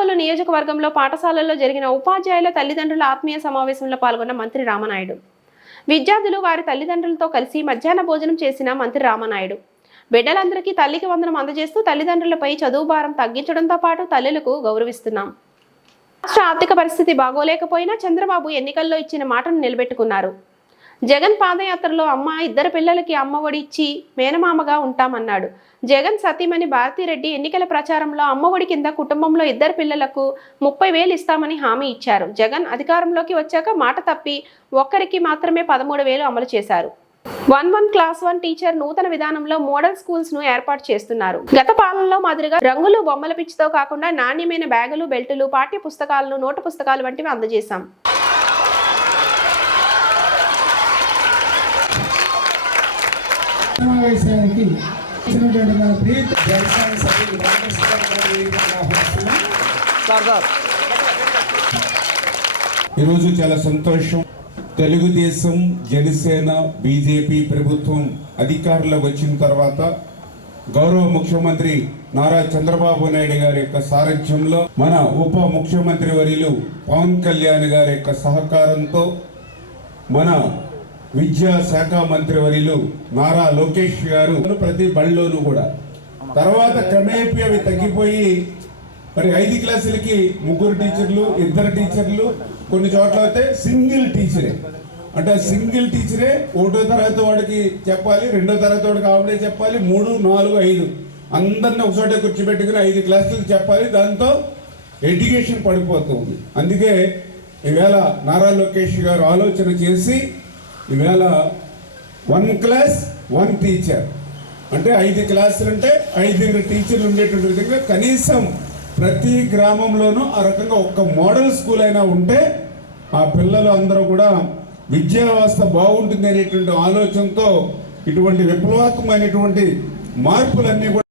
పాలకొల్లు నియోజకవర్గంలో పాఠశాలల్లో జరిగిన ఉపాధ్యాయుల తల్లిదండ్రుల ఆత్మీయ సమావేశంలో పాల్గొన్న మంత్రి రామనాయుడు. విద్యార్థులు వారి తల్లిదండ్రులతో కలిసి మధ్యాహ్న భోజనం చేసిన మంత్రి రామనాయుడు బిడ్డలందరికీ తల్లికి వందనం అందజేస్తూ తల్లిదండ్రులపై చదువు భారం తగ్గించడంతో పాటు తల్లులకు గౌరవిస్తున్నాం. రాష్ట్ర ఆర్థిక పరిస్థితి బాగోలేకపోయినా చంద్రబాబు ఎన్నికల్లో ఇచ్చిన మాటను నిలబెట్టుకున్నారు. జగన్ పాదయాత్రలో అమ్మ ఇద్దరు పిల్లలకి అమ్మఒడి ఇచ్చి మేనమామగా ఉంటామన్నాడు. జగన్ సతీమణి భారతిరెడ్డి ఎన్నికల ప్రచారంలో అమ్మఒడి కింద కుటుంబంలో ఇద్దరు పిల్లలకు 30,000 ఇస్తామని హామీ ఇచ్చారు. జగన్ అధికారంలోకి వచ్చాక మాట తప్పి ఒక్కరికి మాత్రమే 13,000 అమలు చేశారు. 1-1 క్లాస్ 1 టీచర్ నూతన విధానంలో మోడల్ స్కూల్స్ ను ఏర్పాటు చేస్తున్నారు. గత పాలనలో మాదిరిగా రంగులు బొమ్మల పిచ్చితో కాకుండా నాణ్యమైన బ్యాగులు, బెల్టులు, పాఠ్య పుస్తకాలను, నోటు పుస్తకాలు వంటివి అందజేశాం. ఈరోజు చాలా సంతోషం. తెలుగుదేశం, జనసేన, బీజేపీ ప్రభుత్వం అధికారంలోకి వచ్చిన తర్వాత గౌరవ ముఖ్యమంత్రి నారా చంద్రబాబు నాయుడు గారి యొక్క సారథ్యంలో మన ఉప ముఖ్యమంత్రి వర్యులు పవన్ కళ్యాణ్ గారి యొక్క సహకారంతో మన విద్యాశాఖ మంత్రి వర్యులు నారా లోకేష్ గారు ప్రతి బళ్ళలోనూ కూడా తర్వాత క్రమేపీ అవి తగ్గిపోయి మరి 5 క్లాసులకి 3 టీచర్లు, 2 టీచర్లు, కొన్ని చోట్ల అయితే సింగిల్ టీచరే. అంటే సింగిల్ టీచరే 1వ తరగతి వాడికి చెప్పాలి, 2వ తరగతి వాడికి ఆవిడే చెప్పాలి, 3, 4, 5 అందరినీ ఒకచోటే కూర్చోబెట్టుకుని 5 క్లాసులకు చెప్పాలి. దాంతో ఎడ్యుకేషన్ పడిపోతుంది. అందుకే ఈవేళ నారా లోకేష్ గారు ఆలోచన చేసి ఈవేళ 1 క్లాస్ 1 టీచర్ అంటే 5 క్లాసులు అంటే 5 టీచర్లు ఉండేటువంటి విధంగా కనీసం ప్రతి గ్రామంలోనూ ఆ రకంగా ఒక్క మోడల్ స్కూల్ అయినా ఉంటే ఆ పిల్లలు అందరూ కూడా విద్యా వ్యవస్థ బాగుంటుంది అనేటువంటి ఆలోచనతో ఇటువంటి విప్లవాత్మకమైనటువంటి మార్పులన్నీ కూడా